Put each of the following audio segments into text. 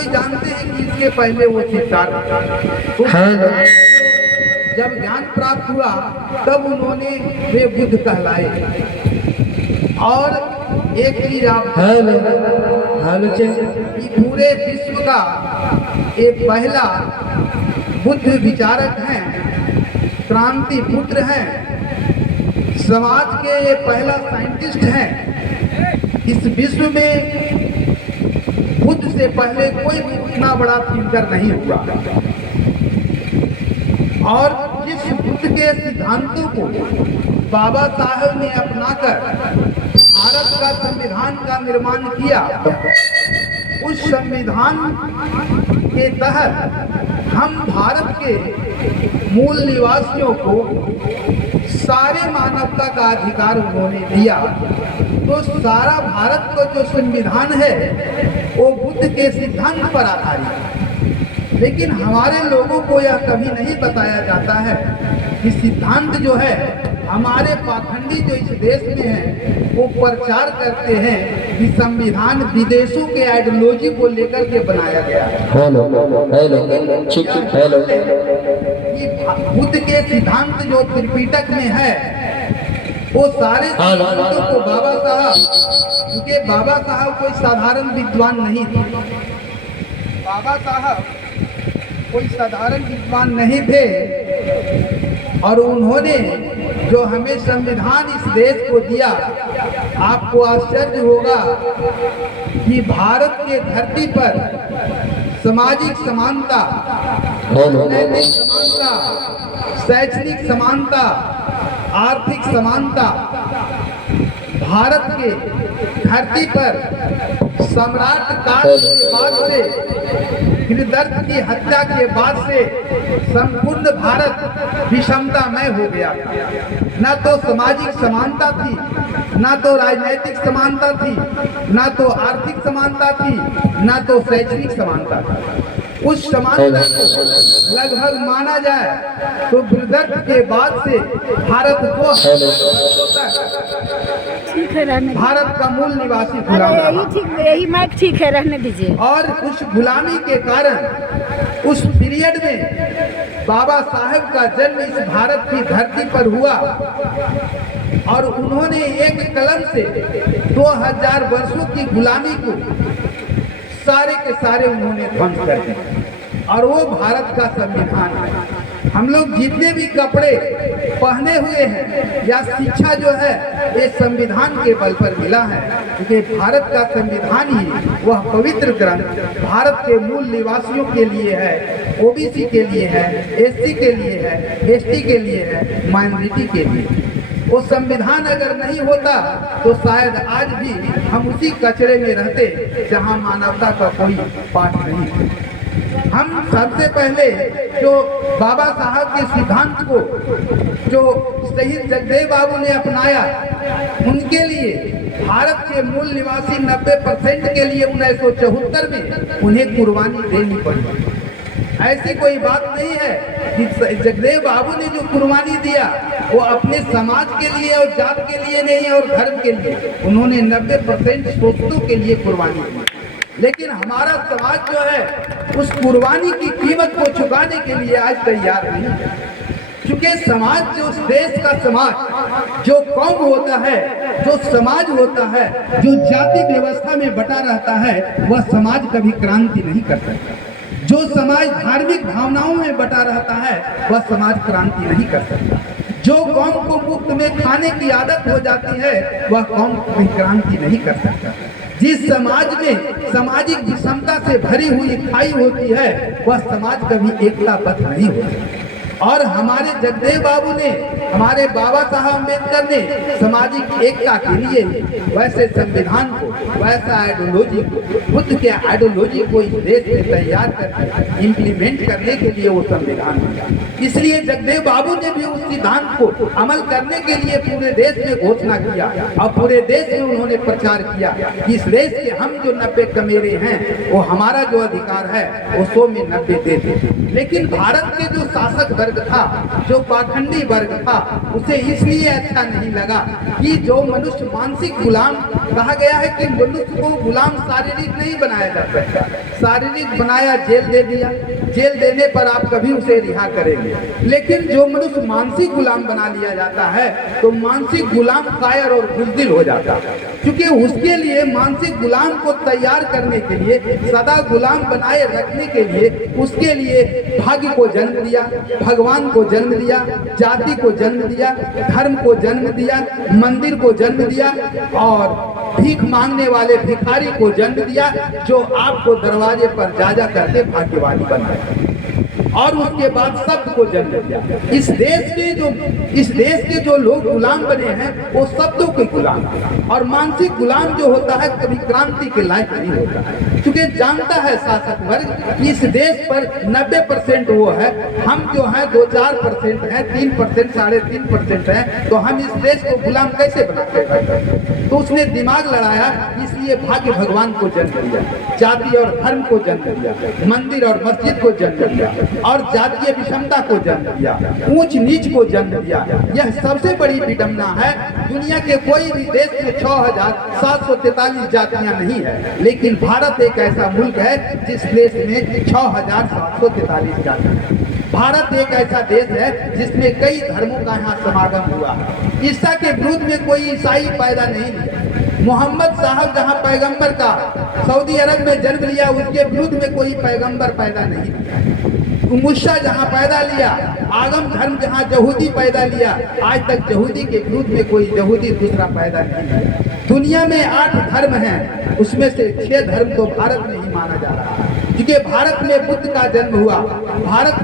कोई जानते हैं कि इसके पहले वो सिद्धार्थ जब ज्ञान प्राप्त हुआ तब उन्होंने वे बुद्ध कहलाए। और एक चीज आप कि पूरे विश्व का एक पहला बुद्ध विचारक हैं, क्रांति पुत्र हैं, समाज के ये पहला साइंटिस्ट हैं। इस विश्व में बुद्ध से पहले कोई भी इतना बड़ा थिंकर नहीं हुआ। और जिस बुद्ध के सिद्धांतों को बाबा साहब ने अपनाकर भारत का संविधान का निर्माण किया, उस संविधान के तहत हम भारत के मूल निवासियों को सारे मानवता का अधिकार उन्होंने दिया। तो सारा भारत का जो संविधान है वो बुद्ध के सिद्धांत पर आधारित है। लेकिन हमारे लोगों को यह कभी नहीं बताया जाता है कि सिद्धांत जो है हमारे पाखंडी जो इस देश में है वो प्रचार करते हैं कि संविधान विदेशों के आइडियोलॉजी को लेकर के बनाया गया है। बुद्ध के सिद्धांत जो त्रिपिटक में है वो सारे सिद्धांतों को बाबा साहब, क्योंकि बाबा साहब कोई साधारण विद्वान नहीं थे, बाबा साहब कोई साधारण विद्वान नहीं थे। और उन्होंने जो हमें संविधान इस देश को दिया, आपको आश्चर्य होगा कि भारत के धरती पर सामाजिक समानता, नैतिक समानता, शैक्षणिक समानता, आर्थिक समानता, भारत के धरती पर सम्राट काल के बाद से, गिरिदर्थ की हत्या के बाद से संपूर्ण भारत विषमतामय हो गया। न तो सामाजिक समानता थी, न तो राजनीतिक समानता थी, न तो आर्थिक समानता थी, न तो शैक्षणिक समानता थी। उस समानता को लगभग माना जाए तो गिरिदर्थ के बाद से भारत को भारत का मूल निवासी गुलाम रहा। यही माइक ठीक है, रहने दीजिए। और उस गुलामी के कारण उस पीरियड में बाबा साहब का जन्म इस भारत की धरती पर हुआ और उन्होंने एक कलम से 2000 वर्षों की गुलामी को सारे के सारे उन्होंने ध्वंस कर दिए। और वो भारत का संविधान है। हम लोग जितने भी कपड़े पहने हुए हैं या शिक्षा जो है ये संविधान के बल पर मिला है, क्योंकि भारत का संविधान ही वह पवित्र ग्रंथ भारत के मूल निवासियों के लिए है, ओबीसी के लिए है, एससी के लिए है, एसटी के लिए है, माइनॉरिटी के लिए। वो संविधान अगर नहीं होता तो शायद आज भी हम उसी कचरे में रहते जहां मानवता का कोई पाठ नहीं। हम सबसे पहले जो बाबा साहब के सिद्धांत को जो शहीद जगदेव बाबू ने अपनाया, उनके लिए भारत के मूल निवासी 90% के लिए 1974 में उन्हें कुर्बानी देनी पड़ी। ऐसी कोई बात नहीं है कि जगदेव बाबू ने जो कुर्बानी दिया वो अपने समाज के लिए और जात के लिए नहीं और धर्म के लिए, उन्होंने 90% शोषितों के लिए कुर्बानी दी। लेकिन हमारा समाज जो है उस कुर्बानी की कीमत को चुकाने के लिए आज तैयार नहीं है। क्योंकि समाज, जो देश का समाज, जो कौम होता है, जो समाज होता है, जो जाति व्यवस्था में बटा रहता है, वह समाज कभी क्रांति नहीं कर सकता। जो समाज धार्मिक भावनाओं में बटा रहता है वह समाज क्रांति नहीं कर सकता। जो कौम को मुफ्त में खाने की आदत हो जाती है वह कौम कभी क्रांति नहीं कर सकता। जिस समाज में सामाजिक विषमता से भरी हुई खाई होती है वह समाज कभी एकताबद्ध नहीं होता। और हमारे जगदेव बाबू ने, हमारे बाबा साहब अम्बेडकर ने सामाजिक एकता के लिए वैसे संविधान को, वैसा आइडियोलॉजी को, बुद्ध के आइडियोलॉजी को इस देश में तैयार करके इम्प्लीमेंट करने के लिए वो संविधान दिया। इसलिए जगदेव बाबू ने भी उस सिद्धांत को अमल करने के लिए पूरे देश में घोषणा किया और पूरे देश में उन्होंने प्रचार किया कि इस देश के हम जो 90 कमेरे हैं वो हमारा जो अधिकार है वो 100 में 90 दे। लेकिन भारत के जो शासक वर्ग था, जो पाखंडी वर्ग था, उसे इसलिए अच्छा नहीं लगा कि जो मनुष्य मानसिक गुलाम, कहा गया है कि मनुष्य को गुलाम शारीरिक नहीं बनाया जा सकता, शारीरिक बनाया जेल दे दिया, जेल देने पर आप कभी उसे रिहा करेंगे, लेकिन जो मनुष्य मानसिक गुलाम बना लिया जाता है तो मानसिक गुलाम कायर और बुज़दिल हो जाता है, क्योंकि उसके लिए मानसिक गुलाम को तैयार करने के लिए, सदा गुलाम बनाए रखने के लिए, उसके लिए भाग्य को जन्म दिया, भगवान को जन्म दिया, जाति को जन्म दिया, धर्म को जन्म दिया, मंदिर को जन्म दिया और भीख मांगने वाले भिखारी को जन्म दिया, जो आपको दरवाजे पर जा करके भाग्यवानी बनाए और उसके बाद शब्द को जन्म दिया। इस देश के जो लोग गुलाम बने हैं वो शब्दों के गुलाम हैं, और मानसिक गुलाम जो होता है कभी क्रांति के लायक नहीं होता है, क्योंकि जानता है शासक वर्ग इस देश पर 90% वो है, हम जो है 2-4% हैं, 3%, 3.5% हैं, तो हम इस देश को गुलाम कैसे बनाते हैं? तो उसने दिमाग लड़ाया, इसलिए भाग्य भगवान को जन्म दिया, जाति और धर्म को जन्म दिया, मंदिर और मस्जिद को जन्म दिया और जातीय विषमता को जन्म दिया, ऊंच नीच को जन्म दिया। यह सबसे बड़ी विडंबना है। दुनिया के कोई भी देश में 6,743 जातियां नहीं है, लेकिन भारत एक ऐसा मुल्क है जिस देश में 6,743 जातियां हैं। भारत एक ऐसा देश है जिसमें कई धर्मों का यहाँ समागम हुआ है। ईसा के विरुद्ध में कोई ईसाई पैदा नहीं हुआ। मोहम्मद साहब जहाँ पैगंबर का सऊदी अरब में जन्म लिया, उसके विरुद्ध में कोई पैगंबर पैदा नहीं हुआ। मूसा जहाँ पैदा लिया, आगम धर्म जहाँ यहूदी पैदा लिया, आज तक यहूदी के विरुद्ध में कोई यहूदी दूसरा पैदा नहीं लिया। दुनिया में 8 धर्म हैं, उसमें से 6 धर्म तो भारत में ही माना जा रहा है, क्योंकि भारत में बुद्ध का जन्म हुआ, भारत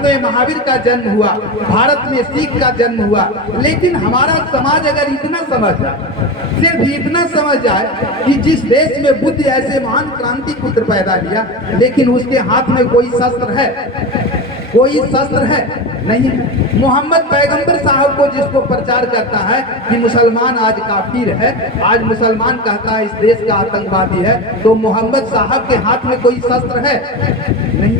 में महावीर का जन्म हुआ, भारत में सिख का जन्म हुआ। लेकिन हमारा समाज अगर इतना समझ जाए, सिर्फ इतना समझ जाए कि जिस देश में बुद्ध ऐसे महान क्रांति पुत्र पैदा लिया, लेकिन उसके हाथ में कोई शस्त्र है? कोई शस्त्र है? नहीं। मोहम्मद पैगंबर साहब को जिसको प्रचार करता है कि मुसलमान आज काफिर है, आज मुसलमान कहता है इस देश का आतंकवादी है, तो मोहम्मद साहब के हाथ में कोई शस्त्र है? नहीं।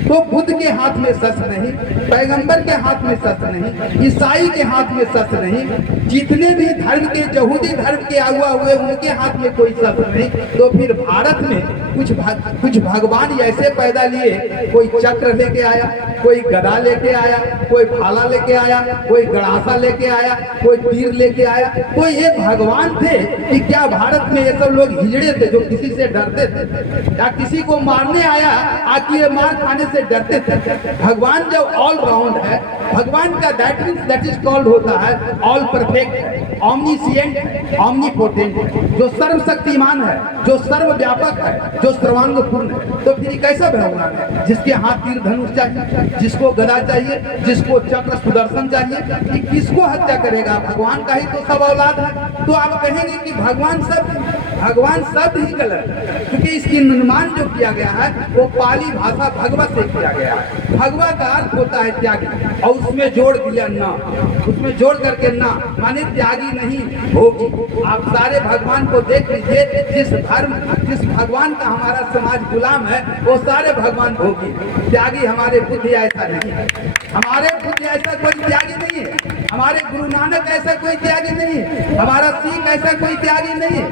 तो बुद्ध के हाथ में शस्त्र नहीं, पैगंबर के हाथ में शस्त्र नहीं, ईसाई के हाथ में शस्त्र नहीं, जितने भी धर्म के, यहूदी धर्म के अगुआ हुए उनके हाथ में कोई शस्त्र नहीं। तो फिर भारत में कुछ भगवान ऐसे पैदा लिए, कोई चक्र लेके आया, कोई गदा लेके आया, कोई भाला लेके आया, कोई गड़ासा लेके आया, कोई तीर लेके आया। तो ये भगवान थे कि क्या भारत में ये सब लोग हिजड़े थे जो किसी से डरते थे, या किसी को मारने आया आकि ये मार खाने से डरते थे? भगवान जब ऑल राउंड है, भगवान का दैट इज कॉल्ड होता है ऑल परफेक्ट, ऑमनीसिएंट, ऑमनीपोटेंट, जो सर्वशक्तिमान है, जो सर्वव्यापक है, जो सर्वांगपूर्ण है। तो फिर कैसा भगवान है जिसके हाथ तीर धनुष चाहिए, जिसको गदा चाहिए, जिसको चक्र सुदर्शन चाहिए, कि किसको हत्या करेगा? भगवान का ही तो सब औलाद है। तो आप कहेंगे कि भगवान सब ही गलत है, क्योंकि इसकी निर्माण जो किया गया है वो पाली भाषा भगवत से किया गया है। भगवा का अर्थ होता है त्यागी, और उसमें जोड़ दिया ना, उसमें जोड़ करके ना माने त्यागी नहीं होगी। आप सारे भगवान को देख लीजिए, जिस भगवान का हमारा समाज गुलाम है वो सारे भगवान भोगी। त्यागी हमारे बुद्ध ऐसा नहीं है, हमारे बुद्ध ऐसा कोई त्यागी नहीं है, हमारे गुरु नानक ऐसा कोई त्यागी नहीं है, हमारा सिख ऐसा कोई त्यागी नहीं है।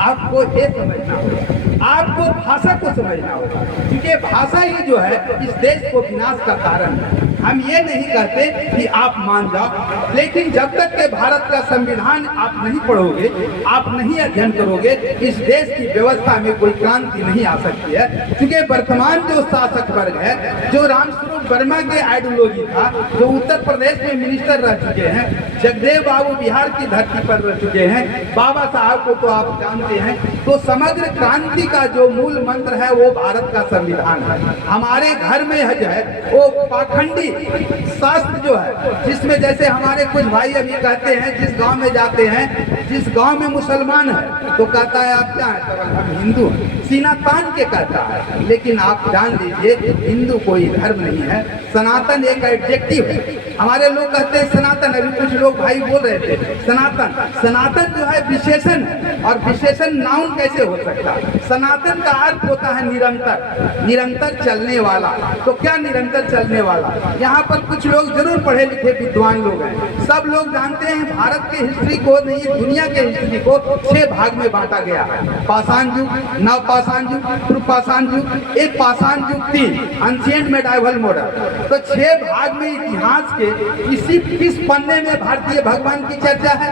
आपको ये समझना होगा, आपको भाषा को समझना होगा, क्योंकि भाषा ही जो है इस देश को विनाश का कारण है। हम ये नहीं कहते कि आप मान जाओ, लेकिन जब तक के भारत का संविधान आप नहीं पढ़ोगे, आप नहीं अध्ययन करोगे, इस देश की व्यवस्था में कोई क्रांति नहीं आ सकती है। क्योंकि वर्तमान जो शासक वर्ग है, जो रामस्वरूप वर्मा के आइडियोलॉजी था, जो उत्तर प्रदेश में मिनिस्टर रह चुके हैं, जगदेव बाबू बिहार की धरती पर रह चुके हैं, बाबा साहब को तो आप जानते हैं। तो समग्र क्रांति का जो मूल मंत्र है वो भारत का संविधान है। हमारे घर में जो है वो पाखंडी शास्त्र जो है, जिसमें जैसे हमारे कुछ भाई अभी कहते हैं, जिस गांव में जाते हैं, जिस गांव में मुसलमान है तो कहता है आप क्या है, तो हम हिंदू हैं, सीना तान के कहता है। लेकिन आप जान लीजिए हिंदू कोई धर्म नहीं है, सनातन एक एडजेक्टिव है। हमारे लोग कहते हैं सनातन, अभी कुछ लोग भाई बोल रहे थे सनातन। सनातन जो है विशेषण है, और विशेषण नाउन कैसे हो सकता है? सनातन का अर्थ होता है निरंतर, निरंतर चलने वाला। तो क्या निरंतर चलने वाला? यहाँ पर कुछ लोग जरूर पढ़े लिखे विद्वान लोग हैं, सब लोग जानते हैं भारत के हिस्ट्री को नहीं, दुनिया के हिस्ट्री को 6 भाग में बांटा गया है। पाषाण युग, नवपाषाण युग, पूर्वपाषाण युग, एक पाषाण युग 3, एंशिएंट मेडाइवल मॉडर्न। तो 6 भाग में इतिहास के किस पन्ने में भारतीय भगवान की चर्चा है?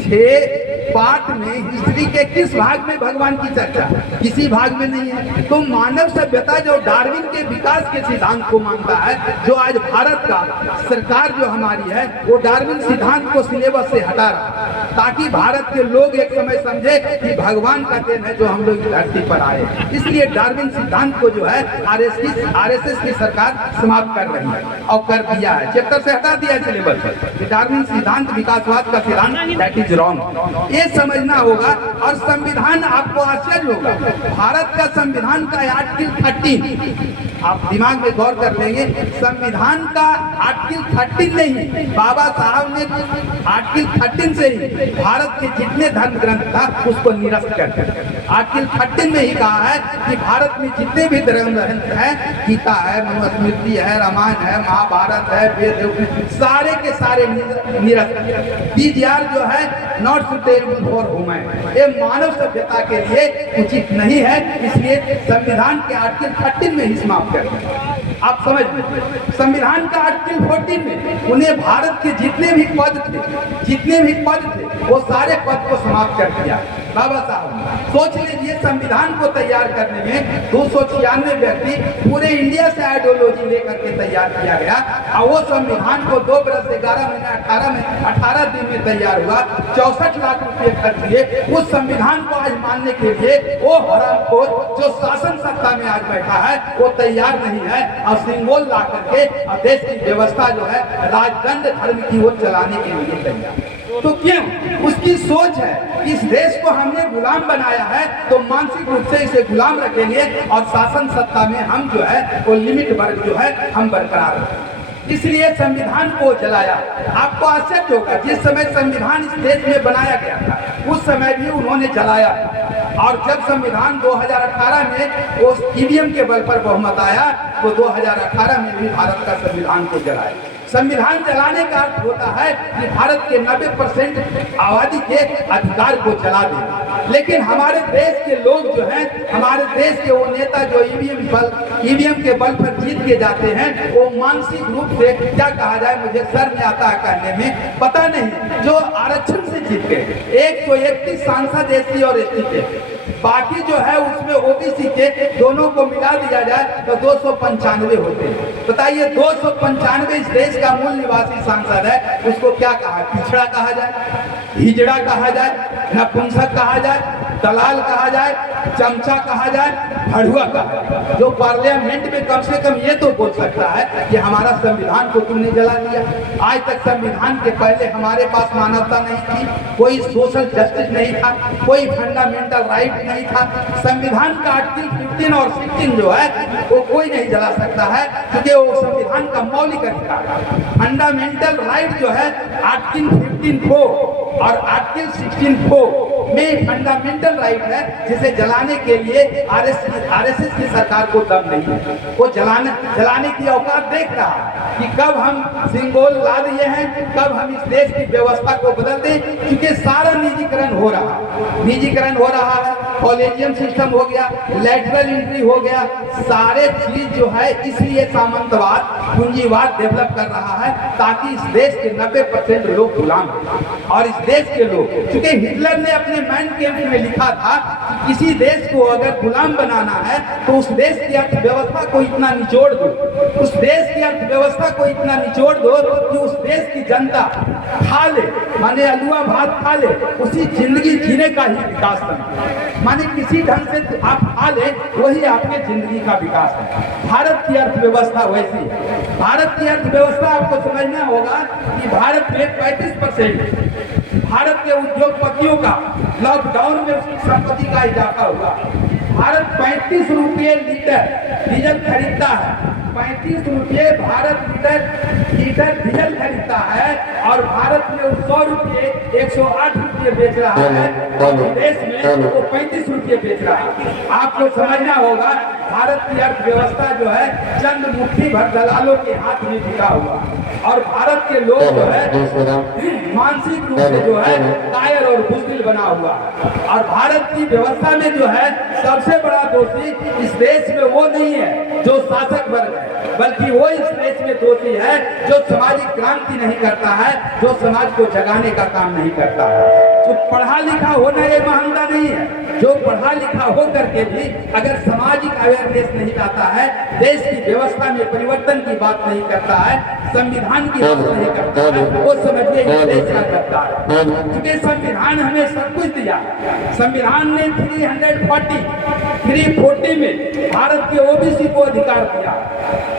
6 पाठ में हिस्ट्री के किस भाग में भगवान की चर्चा? किसी भाग में नहीं है। तो मानव सभ्यता जो डार्विन के विकास के सिद्धांत को मानता है, जो आज भारत का सरकार जो हमारी है वो डार्विन सिद्धांत को सिलेबस से हटा रहा है, ताकि भारत के लोग एक समय समझे कि भगवान का देन है जो हम लोग इस धरती पर आए। इसलिए डार्विन सिद्धांत को जो है आरएसएस की सरकार समाप्त कर रही है और कर दिया है, चैप्टर से हटा दिया है सिलेबस से। डार्विन सिद्धांत विकासवाद का सिद्धांत, दैट इज रॉन्ग, ये समझना होगा। और संविधान, आपको आश्चर्य होगा, भारत का संविधान का आर्टिकल 13, आप दिमाग में गौर कर लेंगे, संविधान का आर्टिकल 13 नहीं, बाबा साहब ने आर्टिकल 13 से ही भारत के जितने धर्म ग्रंथ था उसको निरस्त कर दिया। आर्टिकल 13 में ही कहा है कि भारत में जितने भी धर्म ग्रंथ हैं, गीता है, मनुस्मृति है, रामायण है, महाभारत है, वेद, सारे के सारे निरस्त। DGR जो है नॉट सुटेबल फॉर वुमेन, ये मानव सभ्यता के लिए उचित नहीं है, इसलिए संविधान के आर्टिकल 13 में ही समाप्त कर दिया। आप समझ, संविधान का आर्टिकल 14 में उन्हें भारत के जितने भी पद थे वो सारे पद को समाप्त कर दिया बाबा साहब। सोच लीजिए, संविधान को तैयार करने में 296 व्यक्ति पूरे इंडिया से आइडियोलॉजी लेकर के तैयार किया गया, और वो संविधान को 2 बरस 11 महीने 18 दिन में तैयार हुआ। 64 लाख रुपए खर्च किए उस संविधान को आज मानने के लिए। वो हरामखोर जो शासन सत्ता में आज बैठा है वो तैयार नहीं है, और सिंबल ला करके देश की व्यवस्था जो है राजदंड धर्म की ओर चलाने के लिए तैयार। तो क्यों? उसकी सोच है इस देश को हमने गुलाम बनाया है, तो मानसिक रूप से इसे गुलाम रखेंगे, और शासन सत्ता में हम जो है वो लिमिट वर्ग जो है हम बरकरार रखेंगे। इसलिए संविधान को जलाया। आपको आश्चर्य होगा, जिस समय संविधान इस देश में बनाया गया था उस समय भी उन्होंने जलाया, और जब संविधान 2018 में वो ईवीएम के बल पर बहुमत आया तो 2018 में भी भारत का संविधान को जलाया। संविधान जलाने का अर्थ होता है कि भारत के 90% आबादी के अधिकार को जला देना। लेकिन हमारे देश के लोग जो हैं, हमारे देश के वो नेता जो ईवीएम के बल पर जीत के जाते हैं, वो मानसिक रूप से क्या कहा जाए, मुझे शर्म में आता है कहने में, पता नहीं, जो आरक्षण से जीत गए। 131 सांसद एससी और एसटी के, बाकी जो है उसमें ओबीसी के दोनों को मिला दिया जाए तो 295 होते हैं। बताइए, 295 इस देश का मूल निवासी सांसद है, उसको क्या कहा? पिछड़ा कहा जाए, हिजड़ा कहा जाए, नपुंसक कहा जाए, दलाल कहा जाए, चमचा कहा जाए, भड़ुआ कहा जाए। जो पार्लियामेंट में कम से कम ये तो बोल सकता है कि हमारा संविधान को तुमने जला दिया। आज तक संविधान के पहले हमारे पास मानवता नहीं थी, कोई सोशल जस्टिस नहीं था, कोई फंडामेंटल राइट नहीं था। संविधान का आर्टिकल 15 और 16 जो है वो कोई नहीं जला सकता है, क्योंकि वो संविधान का मौलिक अधिकार है। फंडामेंटल राइट जो है आर्टिकल 15 को और आर्टिकल 16 को में फंडामेंटल राइट है, जिसे जलाने के लिए आरएसएस की सरकार को दम नहीं है। वो जलाने की औकात देख रहा है कि कब हम सिंगोल ला दिए हैं, कब हम इस देश की व्यवस्था को बदल दें, क्योंकि सारा निजीकरण हो रहा है, कॉलेजियम सिस्टम हो गया, लैटरल एंट्री हो गया, सारे चीज जो है, इसलिए सामंतवाद, पूंजीवाद डेवलप कर रहा है, ताकि इस देश के 90% लोग गुलाम हो। और इस देश के लोग, क्योंकि हिटलर ने अपने माइंड कैंप में लिखा था कि किसी देश को अगर गुलाम बनाना है तो उस देश की अर्थव्यवस्था को इतना निचोड़ दो, उस देश की अर्थव्यवस्था को इतना निचोड़ दो कि उस देश की जनता खा ले, माने अलुआ भात खा ले, उसी जिंदगी जीने का ही विकास बने। माने किसी ढंग से आप खा ले, वही आपके जिंदगी का विकास है। भारत की अर्थव्यवस्था वैसी है। भारत की अर्थव्यवस्था आपको समझना होगा कि भारत में 35% भारत के उद्योगपतियों का लॉकडाउन में उसकी संपत्ति का इजाफा हुआ। भारत 35 रुपये लीटर डीजल खरीदता है, 35 रुपये भारत लीटर डीजल खरीदता है और भारत में 100 रुपये 108 रुपये बेच रहा है और विदेश में वो 35 रुपये बेच रहा है। आपको समझना होगा भारत की अर्थव्यवस्था जो है चंद मुट्ठी भर दलालों के हाथ में बिका हुआ और भारत के लोग जो है मानसिक रूप से जो है कायर और बुज़दिल बना हुआ और भारत की व्यवस्था में जो है सबसे बड़ा दोषी इस देश में वो नहीं है जो शासक वर्ग है, बल्कि वो इस देश में दोषी है जो सामाजिक क्रांति नहीं करता है, जो समाज को जगाने का काम नहीं करता है। जो पढ़ा लिखा होना ये महानता नहीं है, जो पढ़ा लिखा हो करके भी अगर सामाजिक अवेयरनेस नहीं लाता है, देश की व्यवस्था में परिवर्तन की बात नहीं करता है, संविधान की बात नहीं करता है, वो समझिए इस देश का गद्दार है। क्योंकि संविधान हमें सब कुछ दिया। संविधान ने 340 में भारत के ओबीसी को अधिकार दिया।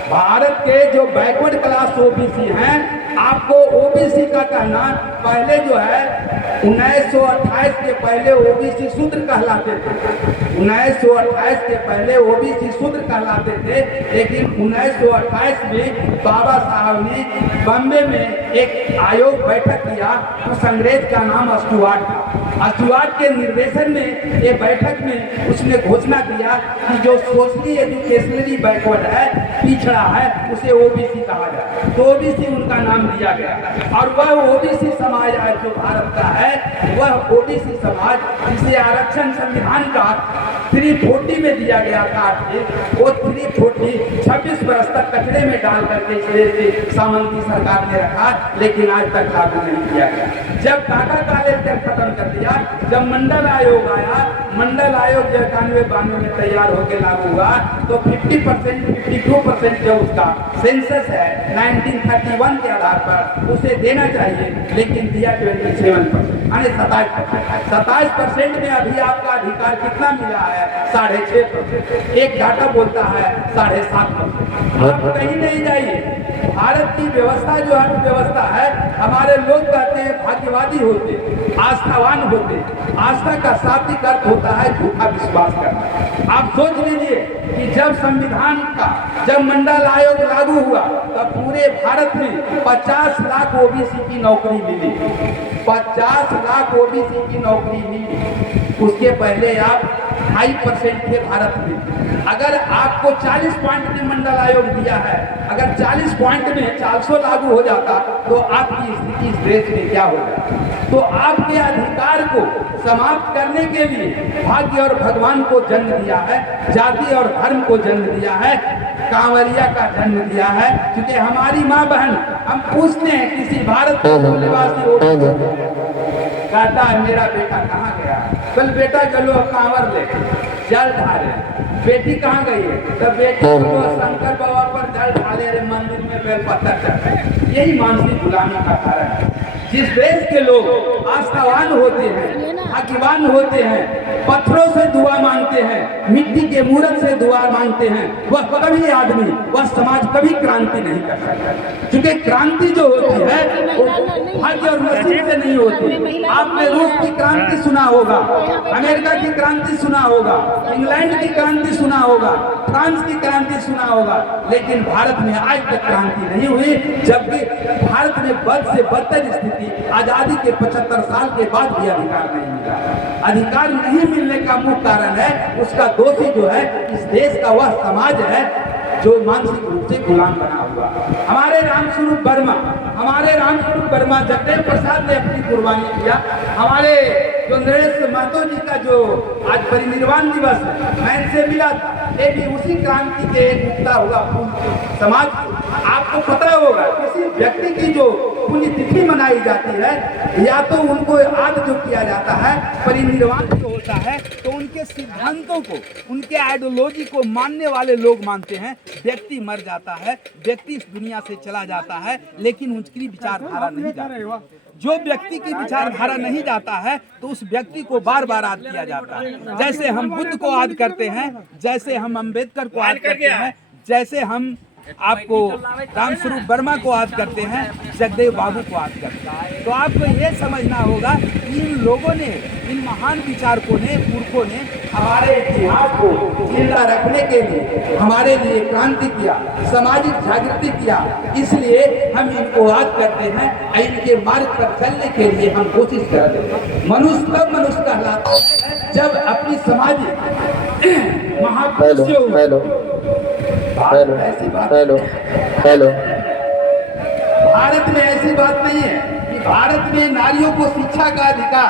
भारत के जो बैकवर्ड क्लास ओबीसी हैं, आपको ओबीसी का कहना पहले जो है 1928 के पहले ओबीसी शूद्र कहलाते थे। 1928 के पहले ओबीसी शूद्र कहलाते थे, लेकिन 1928 में बाबा साहब ने बम्बे में एक आयोग बैठक किया। उस अंग्रेज का नाम स्टुअर्ट था। स्टुअर्ट के निर्देशन में ये बैठक में उसने घोषणा किया कि जो सोशली एजुकेशनली बैकवर्ड है, पिछड़ा है, उसे ओबीसी कहा जाए। तो ओबीसी उनका नाम दिया गया और वह ओबीसी समाज आज जो भारत का है, वह ओबीसी समाज जिसे आरक्षण संविधान का 340 में दिया गया काट के, वो 340 26 वर्ष तक कचरे में डाल करके इस देश की सामंती सरकार ने रखा, लेकिन आज तक लागू नहीं किया गया। जब टाटा का लेकर खत्म कर दिया, जब मंडल आयोग आया, मंडल आयोग जो 91-92 में तैयार होकर लागू हुआ, तो 50% 52% जो उसका सेंसस है 1931 के आधार पर उसे देना चाहिए, लेकिन दिया 27%, यानी 27% में अभी आपका अधिकार कितना मिला है? 6.5%। एक डाटा बोलता है 7.5%। आप कहीं नहीं जाइए। भारत की व्यवस्था जो अर्थव्यवस्था है, हमारे लोग कहते हैं भाग्यवादी होते, आस्थावान होते। आस्था का शाब्दिक अर्थ होता है झूठा विश्वास करना। आप सोच लीजिए कि जब संविधान का जब मंडल आयोग लागू हुआ, तब पूरे भारत में 50 लाख ओबीसी की नौकरी मिली। 50 लाख ओबीसी की नौकरी मिली। उसके पहले आप 2.5% थे भारत में। अगर आपको 40 पॉइंट में मंडल आयोग दिया है, अगर 40 पॉइंट में 400 लागू हो जाता, तो आपकी स्थिति इस देश में क्या हो जाती? तो आपके अधिकार को समाप्त करने के लिए भाग्य और भगवान को जन्म दिया है, जाति और धर्म को जन्म दिया है, कांवरिया का जन्म दिया है। क्योंकि हमारी माँ बहन, हम पूछते हैं किसी भारत निवासी कहता है मेरा बेटा कहाँ गया? कल बेटा चलो कांवर ले जल ढाले। बेटी कहाँ गई है? तब बेटी तो शंकर बाबा पर जल ढाले रे मंदिर में बेलपत्तर चढ़े। यही मानसिक गुलामी का कारण है। जिस देश के लोग आस्थावान होते हैं, भाग्यवान होते हैं, पत्थरों से दुआ मांगते हैं, मिट्टी के मूर्त से दुआ मांगते हैं, वह कभी आदमी, वह समाज कभी क्रांति नहीं कर सकता। क्योंकि क्रांति जो होती है वो भाग्य और नसीब से नहीं होती। आपने रूस की क्रांति सुना होगा, अमेरिका की क्रांति सुना होगा, इंग्लैंड की क्रांति सुना होगा, फ्रांस की क्रांति सुना होगा, लेकिन भारत में आज तक क्रांति नहीं हुई। जबकि भारत में बद से बदतर स्थिति, आजादी के 75 साल के बाद भी अधिकार नहीं मिला। अधिकार नहीं मिलने का मुख्य कारण है, उसका दोषी जो है इस देश का वह समाज है जो मानसिक रूप से गुलाम बना हुआ। हमारे रामस्वरूप वर्मा जगदेव प्रसाद ने अपनी कुर्बानी किया। हमारे जो नरेश महतो जी का जो आज परिनिर्वाण दिवस है, मैं इनसे मिला था, ये भी उसी क्रांति के मुक्ता हुआ समाज। आपको पता होगा किसी व्यक्ति की जो पुण्यतिथि मनाई जाती है, या तो उनको याद जो किया जाता है, परिनिर्वाण जो होता है, तो उनके सिद्धांतों को, उनके आइडियोलॉजी को मानने वाले लोग मानते हैं। व्यक्ति मर जाता है, व्यक्ति इस दुनिया से चला जाता है, लेकिन उनकी विचारधारा नहीं जाती। जो व्यक्ति की विचारधारा नहीं जाता है, तो उस व्यक्ति को बार बार याद किया जाता है। जैसे हम बुद्ध को याद करते हैं, जैसे हम अम्बेडकर को याद करते हैं, जैसे हम आपको रामस्वरूप वर्मा को याद करते हैं, जगदेव बाबू को याद करते हैं। तो आपको ये समझना होगा कि इन लोगों ने, इन महान विचारकों ने, पुरखों ने हमारे इतिहास को जिंदा रखने के लिए हमारे लिए क्रांति किया, सामाजिक जागृति किया। इसलिए हम इनको याद करते हैं, इनके मार्ग पर चलने के लिए हम कोशिश करते हैं। मनुष्य तब मनुष्य कहलाता है जब अपनी सामाजिक महापुरुषों भारत में ऐसी बात नहीं है कि भारत में नारियों को शिक्षा का अधिकार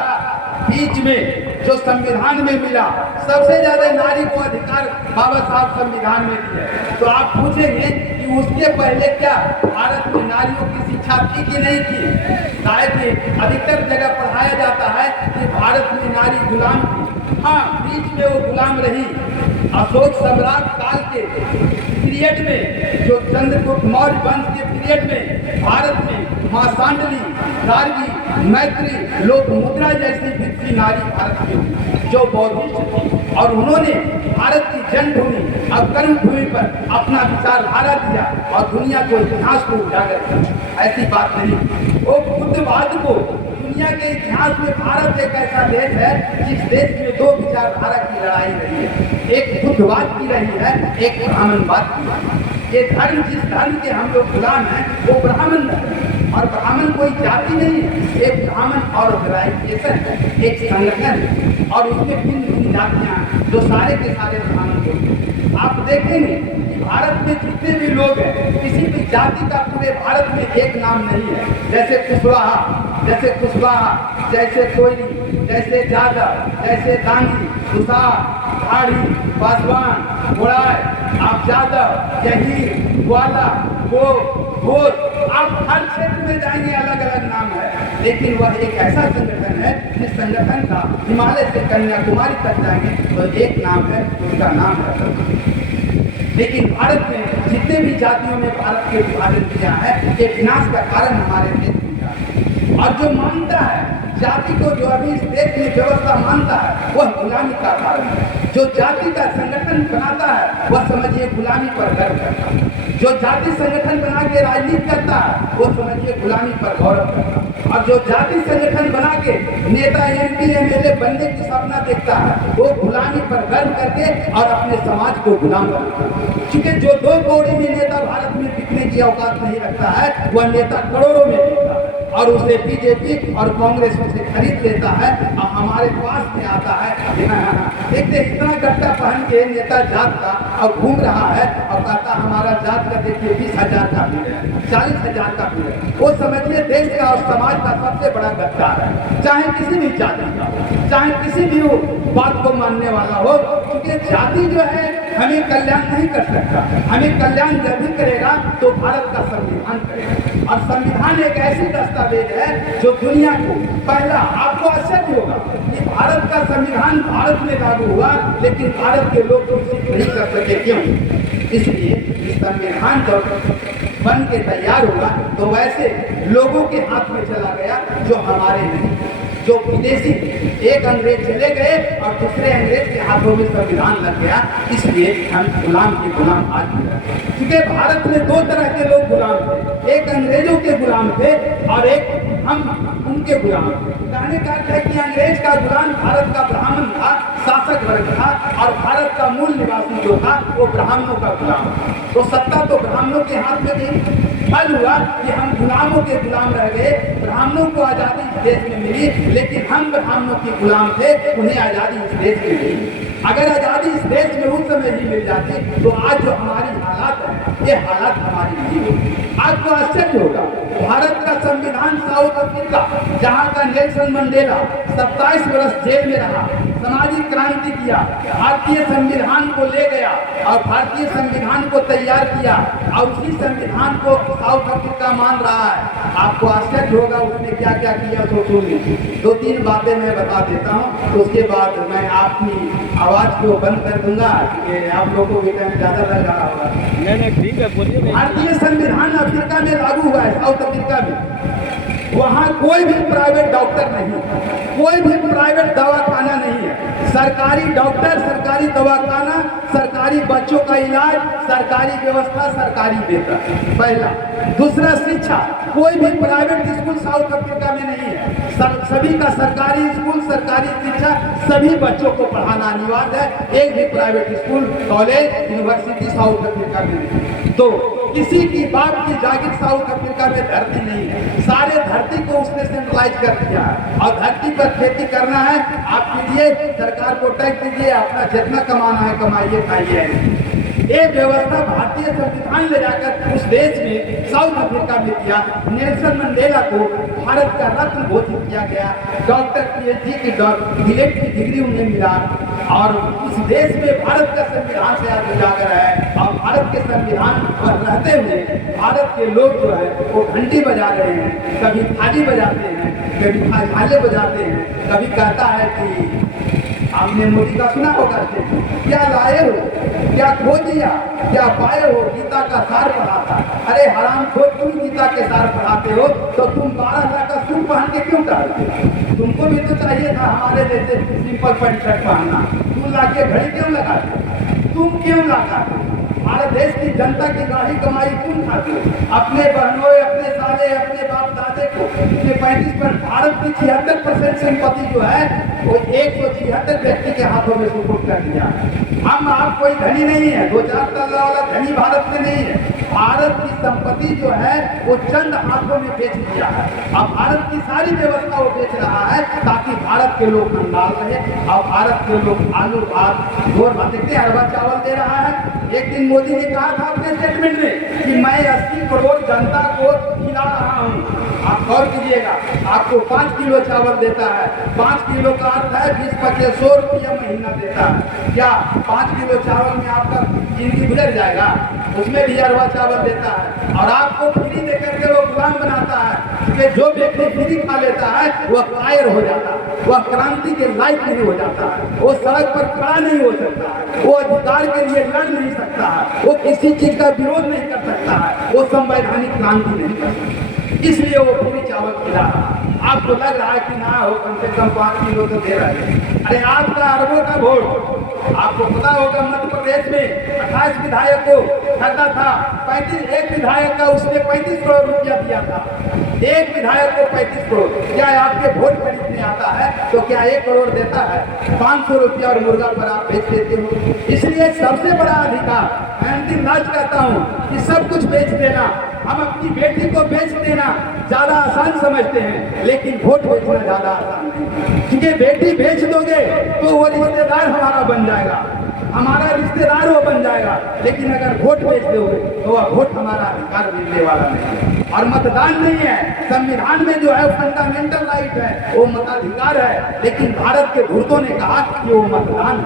बीच में जो संविधान में मिला, सबसे ज्यादा नारी को अधिकार बाबा साहब संविधान में दिए। तो आप पूछेंगे कि उसके पहले क्या भारत में नारियों की शिक्षा थी कि नहीं थी? शायद कि अधिकतर जगह पढ़ाया जाता है कि भारत में नारी गुलाम थी। हाँ, बीच में वो गुलाम रही। अशोक सम्राट काल के पीरियड में, जो चंद्रगुप्त मौर्य वंश के पीरियड में भारत में मां सांडली, गार्गी, मैत्री, लोकमुद्रा जैसी वित्तीय नारी भारत में हुई, जो बौद्धिस्ट थी। और उन्होंने भारत की जन्मभूमि और कर्मभूमि पर अपना विचारधारा दिया और दुनिया को, इतिहास को उजागर किया। ऐसी बात नहीं। वो बुद्धवाद को, दुनिया के इतिहास में भारत एक ऐसा देश है जिस देश में दो विचारधारा की लड़ाई रही है। एक बुद्धवाद की रही है, एक ब्राह्मणवाद की। ये धर्म, जिस धर्म के हम लोग गुलाम हैं, वो ब्राह्मण है। और ब्राह्मण कोई जाति नहीं है, एक ब्राह्मण ऑर्गेनाइजेशन है, एक संगठन है, और उसमें भिन्न भिन्न जातियां जो सारे के सारे ब्राह्मण को। आप देखेंगे कि भारत में जितने भी लोग हैं, किसी भी जाति का पूरे भारत में एक नाम नहीं है। जैसे कुशवाहा, जैसे कोयली, जैसे जादव, जैसे दांगी, दुसार, धाड़ी, पासवान, घोड़ाई, आप जादव, जहीर, ग्वाला, घोर, आप हर क्षेत्र में जाएंगे अलग अलग नाम है। लेकिन वह एक ऐसा संगठन है जिस संगठन का हिमालय से कन्याकुमारी तक जाएंगे तो एक नाम है, उसका नाम है। लेकिन भारत में जितने भी जातियों में भारत के विभाजन किया है, ये विनाश का कारण हमारे देश में। और जो मानता है जाति को, जो अभी इस देश में व्यवस्था मानता है, वह गुलामी का कारण है। जो जाति का संगठन बनाता है, वह समझिए गुलामी पर गर्व करता है। जो जाति संगठन बना के राजनीति करता है, वो समझिए गुलामी पर गौरव करता है। और जो जाति संगठन बना के नेता, MP, MLA बनने की सपना देखता है, वो गुलामी पर गर्व करके और अपने समाज को गुलाम बनाता है। क्योंकि जो 2 कौड़ी में नेता भारत में बिकने की औकात नहीं रखता है, वह नेता करोड़ों में बिकता है और उसे बीजेपी और कांग्रेस उसे खरीद लेता है और हमारे पास में आता है। देखते इतना गट्टा पहन के नेता जात का और घूम रहा है और कहता हमारा जात का देखिए 20,000 का बिल है, 40,000 का बिल है। वो समझिए देश का और समाज का सबसे बड़ा गद्दार है, चाहे किसी भी जाति का, चाहे किसी भी बात को मानने वाला हो। क्योंकि जाति जो है हमें कल्याण नहीं कर सकता। हमें कल्याण जब भी करेगा तो भारत का संविधान करेगा। और संविधान एक ऐसी दस्तावेज है जो दुनिया को, पहला आपको आश्चर्य होगा कि भारत का संविधान भारत में लागू हुआ, लेकिन भारत के लोग कुछ नहीं कर सके। क्यों? इसलिए इस संविधान जब बन के तैयार हुआ तो वैसे लोगों के हाथ में चला गया जो हमारे नहीं, जो विदेशी। एक अंग्रेज चले गए और दूसरे अंग्रेज के हाथों में संविधान लग गया। इसलिए हम गुलाम के गुलाम आज भी रहते हैं। क्योंकि भारत में 2 तरह के लोग गुलाम थे, एक अंग्रेजों के गुलाम थे और एक हम उनके गुलाम थे। कहने का अर्थ है कि अंग्रेज का गुलाम भारत का ब्राह्मण था, शासक वर्ग था, और भारत का मूल निवासी जो था वो ब्राह्मणों का गुलाम था। तो सत्ता तो ब्राह्मणों के हाथ में थी। फल हुआ कि हम गुलामों के गुलाम रह गए। ब्राह्मणों को आज़ादी इस देश में मिली, लेकिन हम ब्राह्मणों के गुलाम थे, उन्हें आज़ादी इस देश में मिली। अगर आज़ादी इस देश में उस समय ही मिल जाती तो आज जो हमारी हालात है, ये हालात हमारी नहीं होती। आपको आश्चर्य होगा, भारत का संविधान साउथ अफ्रीका, जहाँ का नेल्सन मंडेला 27 वर्ष जेल में रहा, सामाजिक क्रांति किया, भारतीय संविधान को ले गया और भारतीय संविधान को तैयार किया और उसी संविधान को साउथ अफ्रीका मान रहा है। आपको आश्चर्य होगा उसने क्या क्या किया। तो सुनिए, 2-3 बातें मैं बता देता हूँ, तो उसके बाद मैं अपनी आवाज को बंद कर दूंगा क्योंकि आप लोगों को भी टाइम ज्यादा लग रहा होगा। नहीं ठीक है, बोलिए। भारतीय संविधान अफ्रीका में लागू हुआ है, साउथ अफ्रीका में। वहाँ कोई भी प्राइवेट डॉक्टर नहीं, कोई भी प्राइवेट दवाखाना नहीं है। सरकारी डॉक्टर, सरकारी दवाखाना, सरकारी बच्चों का इलाज, सरकारी व्यवस्था, सरकारी वेतन, पहला। दूसरा, शिक्षा, कोई भी प्राइवेट स्कूल साउथ अफ्रीका में नहीं है। सभी का सरकारी स्कूल, सरकारी शिक्षा, सभी बच्चों को पढ़ाना अनिवार्य है। एक भी private school, college, university south Africa में नहीं। तो किसी की बाप की जागीर साउथ अफ्रीका में धरती नहीं है। सारे धरती को उसने सेंट्रलाइज कर दिया है और धरती पर खेती करना है, आप कीजिए, सरकार को टैक्स दीजिए, अपना जितना कमाना है कमाइए, खाइए। ये व्यवस्था भारतीय संविधान ले जाकर उस देश में साउथ अफ्रीका में किया। नेल्सन मंडेला को भारत का रत्न घोषित किया गया। डॉक्टर पीएचडी की डिलेट की डिग्री उन्हें मिला और उस देश में भारत का संविधान से आज उजागर है। और भारत के संविधान पर रहते हुए भारत के लोग जो है वो घंटी बजा रहे हैं, कभी थाली बजाते हैं, कभी थाले बजाते हैं, कभी कहता है कि आपने मोदी का सुना होगा, क्या लाए हो, क्या खो दिया, क्या पाए हो, गीता का सार पढ़ाता। अरे हराम खोर, तुम गीता के सार पढ़ाते हो तो तुम 12 लाख का सूट पहन के क्यों टहलते हो? तुमको भी तो चाहिए था हमारे जैसे सिंपल पैंट शर्ट पहनना। 2 लाख के घड़ी क्यों लगाते? तुम क्यों लगाते? हमारे देश की जनता की गाढ़ी कमाई तुम खाते हो, अपने बहनों, अपने साले, अपने बाप दादे को। 35% भारत की 76% संपत्ति जो है वो 176 व्यक्ति के हाथों में सुपुर्द कर दिया। हम आप कोई धनी नहीं है, 2-4 तल्ला वाला धनी भारत में नहीं है। भारत की संपत्ति जो है वो चंद हाथों में बेच दिया है। अब भारत की सारी व्यवस्था वो बेच रहा है ताकि भारत के लोग कंगाल रहे। अब भारत के लोग आलू भात, घोर भात, देखते अरबा चावल दे रहा है। एक दिन मोदी ने कहा था अपने स्टेटमेंट में कि मैं 80 करोड़ जनता को खिला रहा हूँ। आप गौर कीजिएगा, आपको 5 किलो चावल देता है। 5 किलो का अर्थ है 20-25 100 रुपया महीना देता है। क्या 5 किलो चावल में आपका जिंदगी गुजर जाएगा? उसमें भी अरवा चावल देता है और आपको फ्री देकर के वो गुलाम बनाता है कि जो व्यक्ति फ्री खा लेता है वह कायर हो जाता है, वह क्रांति के लायक नहीं हो जाता है, वो सड़क पर खड़ा नहीं हो सकता है, वो अधिकार के लिए लड़ नहीं सकता है, वो किसी चीज का विरोध नहीं कर सकता है, वो संवैधानिक क्रांति नहीं कर सकता। इसलिए वो पूरी चावल खिला रहा है। आपको लग रहा है कि ना हो, कम से कम 5 किलो तो दे रहे हैं। अरे आपका अरबों का वोट, आपको पता होगा मध्य प्रदेश में 28 विधायक को खरीदा था। एक विधायक का उसने 35 करोड़ रुपया दिया था। एक विधायक को 35 करोड़। क्या आपके वोट खरीदने आता है तो क्या 1 करोड़ देता है? 500 रुपया और मुर्गा पर आप बेच देते हो। इसलिए सबसे बड़ा अधिकार, मैं अंतिम लास्ट कहता हूँ कि सब कुछ बेच देना, हम अपनी बेटी को बेच देना ज्यादा आसान समझते हैं, लेकिन वोट बेचना ज्यादा आसान नहीं। क्योंकि बेटी बेच दोगे तो वो रिश्तेदार हमारा बन जाएगा, हमारा रिश्तेदार वो बन जाएगा, लेकिन अगर वोट बेच दोगे तो वह वोट हमारा अधिकार मिलने वाला नहीं है। और मतदान नहीं है, संविधान में जो है फंडामेंटल राइट है, वो मताधिकार है। लेकिन भारत के धूर्तों ने कहा कि वो मतदान,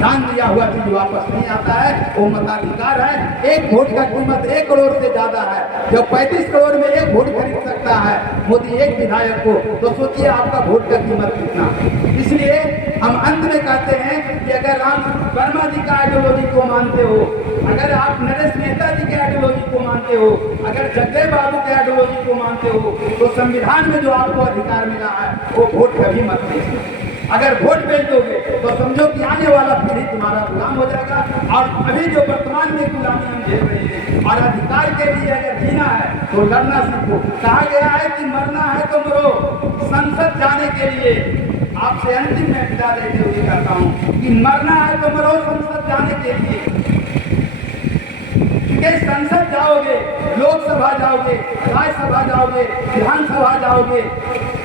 दान दिया हुआ चीज वापस नहीं आता है, वो मताधिकार है। एक वोट का कीमत 1 करोड़ से ज्यादा है। जब 35 करोड़ में एक वोट खरीद सकता है मोदी एक विधायक को, तो सोचिए आपका वोट का कीमत कितना। इसलिए हम अंत में कहते हैं कि अगर आप वर्मा जी का आइडियोलॉजी को मानते हो, अगर आप नरेश मेहता जी के आइडियोलॉजी को मानते हो, अगर जगदेव बाबू के आइडियोलॉजी को मानते हो, तो संविधान में जो आपको अधिकार मिला है वो वोट कभी मत दीजिए। अगर वोट बेच दोगे तो समझो कि आने वाला पीढ़ी तुम्हारा गुलाम हो जाएगा। और अभी जो वर्तमान में गुलामी हम झेल रहे हैं, और अधिकार के लिए अगर जीना है तो लड़ना सीखो। कहा गया है कि मरना है तो मरो। संसद जाने के लिए आपसे अंतिम में विदा देते हुए कहता हूँ कि मरना है तो मरो संसद जाने के लिए। क्योंकि संसद जाओगे, लोकसभा जाओगे, राज्यसभा जाओगे, विधानसभा जाओगे,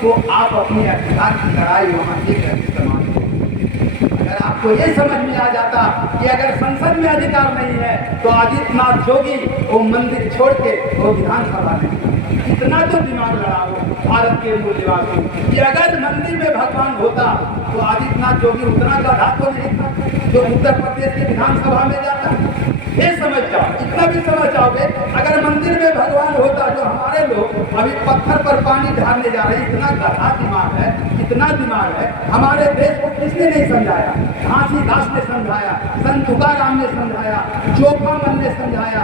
तो आप अपने अधिकार की लड़ाई वहाँ देकर इस्तेमाल करोगे। अगर आपको ये समझ में आ जाता कि अगर संसद में अधिकार नहीं है तो आदित्यनाथ जोगी वो मंदिर छोड़ के वो विधानसभा नहीं। इतना तो दिमाग लड़ाओ भारत के मूल्यवान कि अगर मंदिर में भगवान होता तो आदित्यनाथ जोगी उतना गधा तो नहीं था जो उत्तर प्रदेश की विधानसभा में जाता। ये समझ जाओ, इतना भी समझ जाओगे। अगर मंदिर में भगवान होता, जो हमारे लोग अभी पत्थर पर पानी ढालने जा रहे हैं, इतना गधा दिमाग है, इतना दिमाग है। हमारे देश को किसने नहीं समझाया? घासीदास ने समझाया, संत तुकाराम ने समझाया, चोखामन ने समझाया,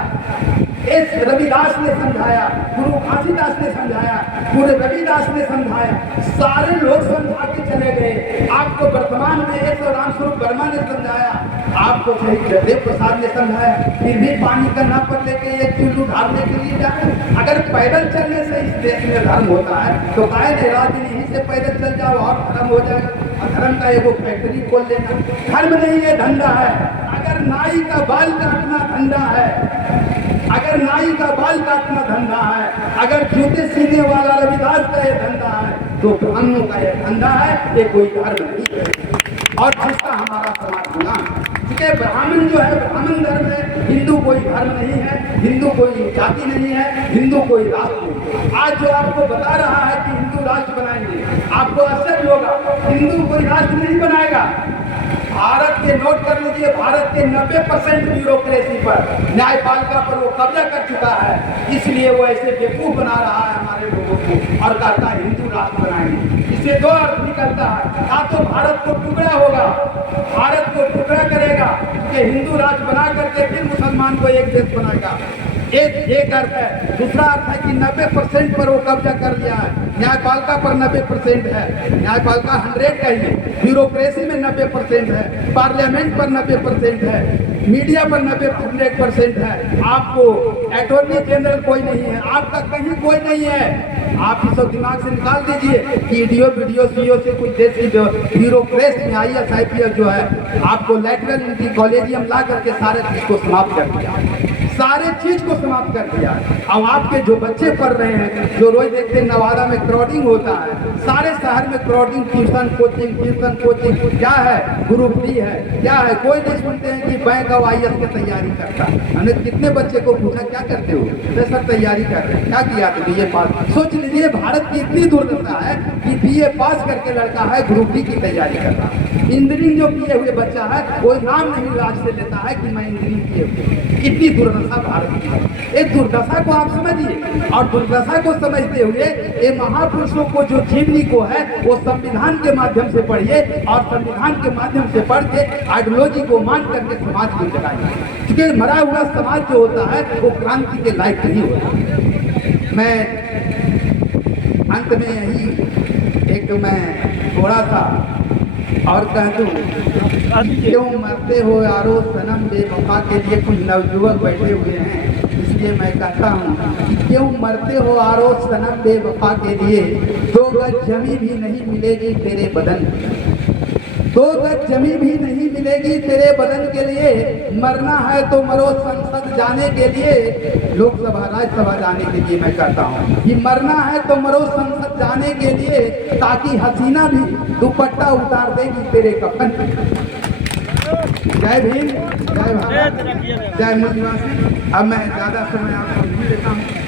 एस रविदास ने समझाया, गुरु घासीदास ने समझाया, गुरु रविदास ने समझाया, सारे लोग समझा के चले गए। आपको वर्तमान में एक रामस्वरूप वर्मा ने समझाया, आपको शहीद जयदेव प्रसाद ने समझाया, फिर भी पानी का नाव पर लेके एक चुल्लू ढालने के लिए जाए। अगर पैदल चलने से इस देश में धर्म होता है तो काहे नहीं राजनीति से पैदल चल जाओ और धर्म हो जाएगा। धर्म का एगो फैक्ट्री खोल लेना, धर्म नहीं ये धंधा है। अगर नाई का बाल काटना धंधा है, अगर नाई का बाल काटना धंधा है, अगर जूते सीने वाला रविदास का ये धंधा है, तो ब्राह्मणों का ये धंधा है, ये कोई धर्म नहीं है। और जिसका हमारा समाज गुलाम, क्योंकि ब्राह्मण जो है, ब्राह्मण धर्म है, हिंदू कोई धर्म नहीं है, हिंदू कोई जाति नहीं है, हिंदू कोई राष्ट्र नहीं है। आज जो आपको बता रहा है कि हिंदू राष्ट्र बनाएंगे, आपको आश्चर्य होगा, हिंदू कोई राष्ट्र नहीं बनाएगा। भारत के नोट कर लीजिए, भारत के 90% ब्यूरोक्रेसी पर, न्यायपालिका पर वो कब्जा कर चुका है। इसलिए वो ऐसे बेवकूफ बना रहा है हमारे लोगों को और कहता है हिंदू राष्ट्र बनाएंगे। इससे दो अर्थ निकलता है, या तो भारत को टुकड़ा होगा, भारत को टुकड़ा करेगा कि हिंदू राष्ट्र बना करके फिर मुसलमान को एक देश बनाएगा, एक अर्थ है। दूसरा अर्थ है कि 90% पर वो कब्जा कर लिया है। न्यायपालिका पर 90% है, न्यायपालिका 100 कहिए, ब्यूरोक्रेसी में 90% है, पार्लियामेंट पर 90% है, मीडिया पर 90% है। आपको अटॉर्नी जनरल कोई नहीं है, आपका कहीं कोई नहीं है। आप इस दिमाग से निकाल दीजिए ईडीओ वीडियो सीओ से कुछ देश की ब्यूरोक्रेसी में IAS IPS जो है, आपको लेटरल एंट्री कॉलेजियम ला करके सारे चीज को समाप्त कर दिया, सारे चीज को समाप्त कर दिया। अब आपके जो बच्चे पढ़ रहे हैं, जो रोज देखते हैं नवादा में क्राउडिंग होता है, सारे शहर में क्राउडिंग, ट्यूशन कोचिंग क्या है, ग्रुप डी है, क्या है, कोई नहीं सुनते हैं कि बैंक और IAS की तैयारी करता है। हमने कितने बच्चे को पूछा क्या करते हो, तो सर तैयारी कर रहे हैं। क्या किया तो BA पास। सोच लीजिए भारत की इतनी दुर्दशा है कि BA पास करके लड़का है ग्रुप डी की तैयारी कर रहा है। इंजीनियरिंग जो किए हुए बच्चा है वो नाम नहीं लाज से लेता है कि मैं इंजीनियरिंग किए हुए। इतनी दुर्दशा भारत की है। एक दुर्दशा को आप समझिए, और दुर्दशा को समझते हुए ये महापुरुषों को जो जीवनी को है वो संविधान के माध्यम से पढ़िए, और संविधान के माध्यम से पढ़ के आइडियोलॉजी को मान करके समाज को जगाइए। क्योंकि मरा हुआ समाज जो होता है वो क्रांति के लायक नहीं होता। मैं अंत में यही एक मैं थोड़ा सा और कह दूं, क्यों मरते हो यारो सनम बेवफा के लिए कुछ नवयुवक बैठे हुए हैं, इसलिए मैं कहता हूँ कि क्यों मरते हो यारो सनम बेवफा के लिए, 2 गज जमी भी नहीं मिलेगी तेरे बदन, 2 गज जमी भी नहीं मिलेगी तेरे बदन के लिए। मरना है तो मरो संसद जाने के लिए, लोकसभा राज्यसभा जाने के लिए मैं कहता हूँ कि मरना है तो मरो संसद जाने के लिए, ताकि हसीना भी दुपट्टा उतार देगी तेरे कफन। जय भीम, जय भारत, जय मूल निवासी। अब मैं ज़्यादा समय आपको नहीं देता हूँ।